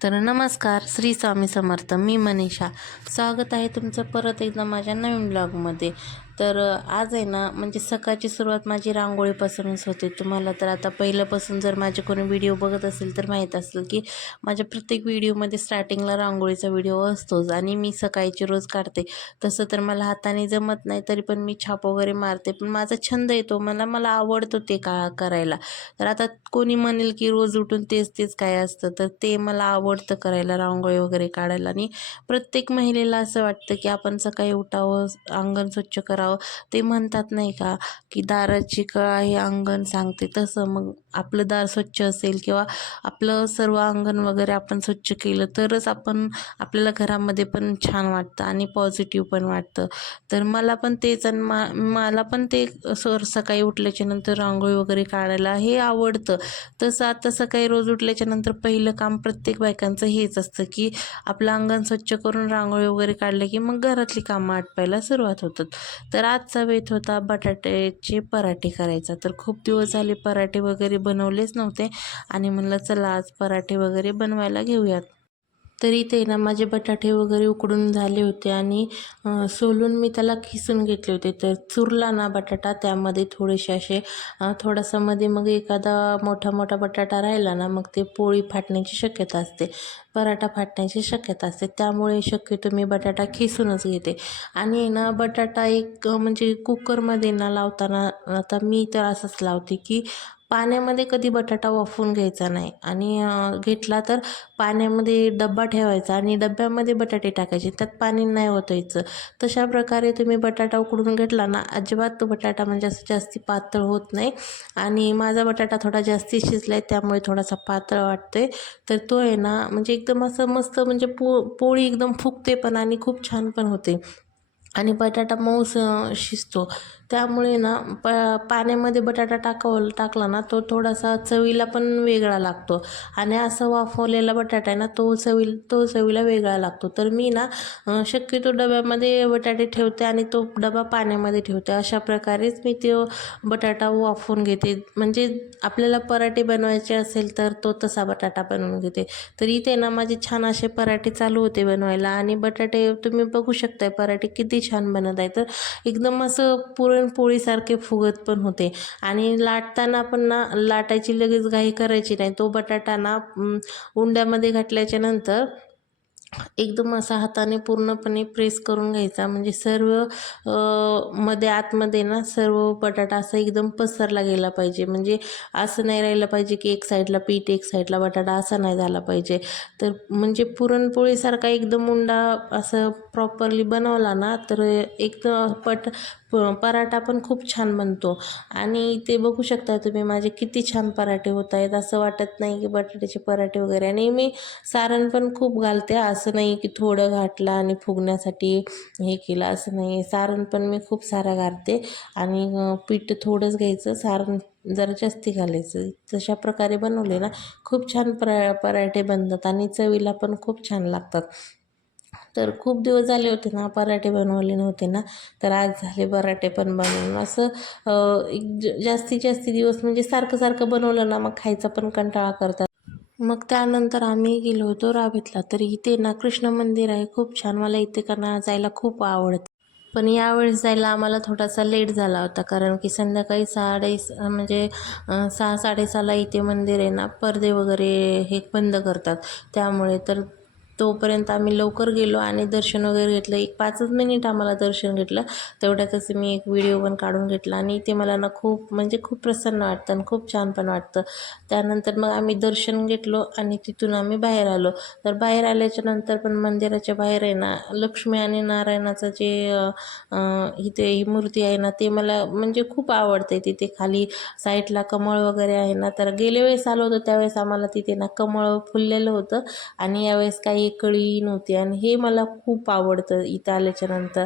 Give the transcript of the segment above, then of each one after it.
तर नमस्कार, श्री स्वामी समर्थ. मी मनीषा. स्वागत आहे तुमचं परत एकदा माझ्या नवीन ब्लॉगमध्ये. तर आज आहे ना, म्हणजे सकाळची सुरुवात माझी रांगोळीपासूनच होते. तुम्हाला तर आता पहिल्यापासून जर माझे कोणी व्हिडिओ बघत असेल तर माहीत असेल की माझ्या प्रत्येक व्हिडिओमध्ये स्टार्टिंगला रांगोळीचा व्हिडिओ असतोच आणि मी सकाळची रोज काढते. तसं तर मला हाताने जमत नाही, तरी पण मी छाप वगैरे मारते. पण माझा छंद येतो, मला आवडतं ते करायला. तर आता कोणी म्हणेल की रोज उठून तेच तेच काय असतं, तर ते मला आवडतं करायला, रांगोळी वगैरे काढायला. आणि प्रत्येक महिलेला असं वाटतं की आपण सकाळी उठावं, अंगण स्वच्छ करावं. ते म्हणतात नाही का की दाराची कळा हे अंगण सांगते, तसं मग आपलं दार स्वच्छ असेल किंवा आपलं सर्व अंगण वगैरे आपण स्वच्छ केलं तरच आपल्याला घरामध्ये पण छान वाटतं आणि पॉझिटिव्ह पण वाटतं. तर मला पण तेच, आणि मला पण ते सकाळी उठल्याच्या नंतर रांगोळी वगैरे काढायला हे आवडतं. तसं आता सकाळी रोज उठल्याच्या नंतर पहिलं काम प्रत्येक बायकांचं हेच असतं की आपलं अंगण स्वच्छ करून रांगोळी वगैरे काढले की मग घरातली कामं आटपायला सुरुवात होतात. तर आजचा बेत होता बटाट्याचे पराठे करायचा. तर खूप दिवस झाले पराठे वगैरे बनवलेच नव्हते आणि म्हणलं चला आज पराठे वगैरे बनवायला घेऊयात. तरी ते ना माझे बटाटे वगैरे उकडून झाले होते आणि सोलून मी त्याला खिसून घेतले होते. तर चुरला ना बटाटा, त्यामध्ये थोडेसे असे थोडासा मध्ये मग एखादा मोठा मोठा बटाटा राहिला ना, मग ते पोळी फाटण्याची शक्यता असते, पराठा फाटण्याची शक्यता असते. त्यामुळे शक्यतो मी बटाटा खिसूनच घेते. आणि ना बटाटा एक म्हणजे कुकरमध्ये ना लावताना, आता मी तर असंच लावते की पाण्यामध्ये कधी बटाटा वाफवून घ्यायचा नाही, आणि घेतला तर पाण्यामध्ये डब्बा ठेवायचा आणि डब्यामध्ये बटाटे टाकायचे, त्यात पाणी नाही ओतायचं. तशा प्रकारे तुम्ही बटाटा उकडून घेतला ना, अजिबात तो बटाटा म्हणजे असं जास्ती पातळ होत नाही. आणि माझा बटाटा थोडा जास्ती शिजला आहे त्यामुळे थोडासा पातळ वाटतोय. तर तो आहे ना म्हणजे एकदम असं मस्त, म्हणजे पोळी एकदम फुगते पण आणि खूप छान पण होते आणि बटाटा मऊ शिजतो. त्यामुळे ना पाण्यामध्ये बटाटा टाकला ना, तो थोडासा चवीला पण वेगळा लागतो. आणि असं वाफवलेला बटाटा आहे ना, तो चवीला वेगळा लागतो. तर मी ना शक्यतो डब्यामध्ये बटाटे ठेवते आणि तो डबा पाण्यामध्ये ठेवते. अशा प्रकारेच मी तो बटाटा वाफवून घेते. म्हणजे आपल्याला पराठे बनवायचे असेल तर तो तसा बटाटा बनवून घेते. तर इथे ना माझे छान असे पराठे चालू होते बनवायला, आणि बटाटे तुम्ही बघू शकताय पराठे किती छान बनत आहे. तर एकदम असं पुरणपोळीसारखे फुगत पण होते. आणि लाटताना पण ना, लाटायची लगेच घाई करायची नाही. तो बटाटा ना उंड्यामध्ये घातल्याच्या नंतर एकदम असा हाताने पूर्णपणे प्रेस करून घ्यायचा, म्हणजे सर्व आतमध्ये ना सर्व बटाटा असा एकदम पसरला गेला पाहिजे. म्हणजे असं नाही राहिलं पाहिजे की एक साईडला पीठ एक साईडला बटाटा, असा नाही झाला पाहिजे. तर म्हणजे पुरणपोळीसारखा एकदम उंडा असं प्रॉपरली बनवला ना, तर एकदम पराठा पण खूप छान बनतो. आणि ते बघू शकता तुम्ही माझे किती छान पराठे होत आहेत. असं वाटत नाही की बटाट्याचे पराठे वगैरे. आणि मी सारण पण खूप घालते, असं नाही की थोडं घातलं आणि फुगण्यासाठी हे केलं, असं नाही. सारण पण मी खूप सारं घालते आणि पीठ थोडंच घ्यायचं, सारण जरा जास्ती घालायचं. तशा प्रकारे बनवले ना खूप छान पराठे बनतात आणि चवीला पण खूप छान लागतात. तर खूप दिवस झाले होते ना पराठे बनवले नव्हते ना, तर आज झाले पराठे पण बनवून. असं जास्तीत जास्त दिवस म्हणजे सारखं सारखं बनवलं ना, मग खायचा पण कंटाळा करतात. मग त्यानंतर आम्ही गेलो होतो रावेतला. तर इथे ना कृष्ण मंदिर आहे खूप छान, मला इथे जायला खूप आवडतं. पण यावेळेस जायला आम्हाला थोडासा लेट झाला होता, कारण की संध्याकाळी म्हणजे 6-6:30ला इथे मंदिर आहे ना, पडदे वगैरे हे बंद करतात. त्यामुळे तर तोपर्यंत आम्ही लवकर गेलो आणि दर्शन वगैरे घेतलं. एक 5च मिनिट आम्हाला दर्शन घेतलं, तेवढ्यातच मी एक व्हिडिओ पण काढून घेतला. आणि इथे मला ना खूप म्हणजे खूप प्रसन्न वाटतं आणि खूप छान पण वाटतं. त्यानंतर मग आम्ही दर्शन घेतलो आणि तिथून आम्ही बाहेर आलो. तर बाहेर आल्याच्या नंतर पण मंदिराच्या बाहेर आहे ना, लक्ष्मी आणि नारायणाचं जे इथे ही मूर्ती आहे ना, ते मला म्हणजे खूप आवडते. तिथे खाली साईडला कमळ वगैरे आहे ना, तर गेल्या वेळेस आलो होतो त्यावेळेस आम्हाला तिथे ना कमळ फुललेलं होतं आणि यावेळेस काही कळी नव्हती. आणि हे मला खूप आवडतं इथं आल्याच्या नंतर.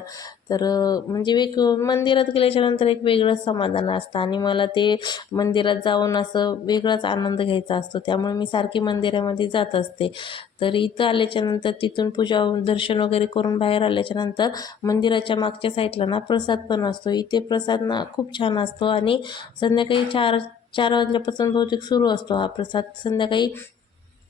तर म्हणजे एक मंदिरात गेल्याच्या नंतर एक वेगळंच समाधान असतं आणि मला ते मंदिरात जाऊन असं वेगळाच आनंद घ्यायचा असतो. त्यामुळे मी सारखी मंदिरामध्ये जात असते. तर इथं आल्याच्यानंतर तिथून दर्शन वगैरे करून बाहेर आल्याच्यानंतर मंदिराच्या मागच्या साईडला ना प्रसाद पण असतो. इथे प्रसाद ना खूप छान असतो आणि संध्याकाळी 4 वाजल्यापासून बहुतेक सुरू असतो हा प्रसाद. संध्याकाळी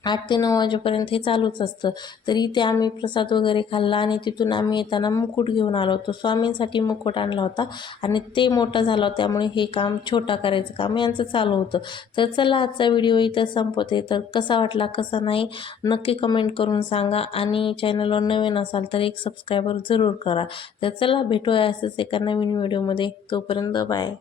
8 ते 9 वाजेपर्यंत हे चालूच असतं. तर इथे आम्ही प्रसाद वगैरे खाल्ला आणि तिथून आम्ही येताना मुकुट घेऊन आलो होतो. स्वामींसाठी मुकुट आणला होता आणि ते मोठं झालं त्यामुळे हे काम छोटा करायचं काम यांचं चालू होतं. तर चला आजचा व्हिडिओ इथं संपवते. तर कसा वाटला कसा नाही नक्की कमेंट करून सांगा आणि चॅनलवर नवीन असाल तर एक सबस्क्रायबर जरूर करा. तर चला भेटूया असंच एका नवीन व्हिडिओमध्ये. तोपर्यंत बाय.